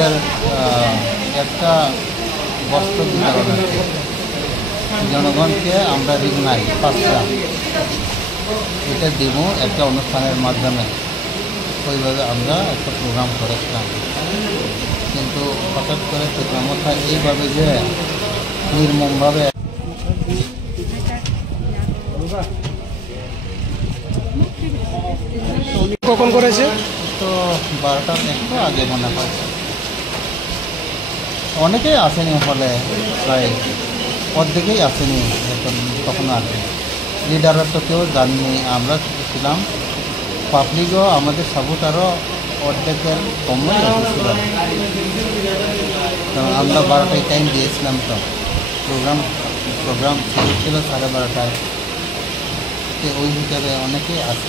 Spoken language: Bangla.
এর একটা বস্ত্র বিতরণ আছে জনগণকে। আমরা ঋণ নাই 5টা এটা দেব একটা অনুষ্ঠানের মাধ্যমে। ওইভাবে আমরা একটা প্রোগ্রাম করেছিলাম, কিন্তু হঠাৎ করে পিতামাতা এইভাবে যে নির্মমভাবে কখন করেছে? তো 12টার একটু আগে মনে হয়। অনেকেই আসেনি হলে, প্রায় অর্ধেকেই আসেনি এখন, তখন আসে লিডাররা তো কেউ জাননি। আমরা ছিলাম পাবলিকও আমাদের সাপোর্ট আরও অর্ধেকের কমই এসেছিল। কারণ আমরা 12টায় টাইম দিয়েছিলাম, তো প্রোগ্রাম শুরু ছিল 12:30টায়। তো ওই হিসাবে অনেকেই আসে।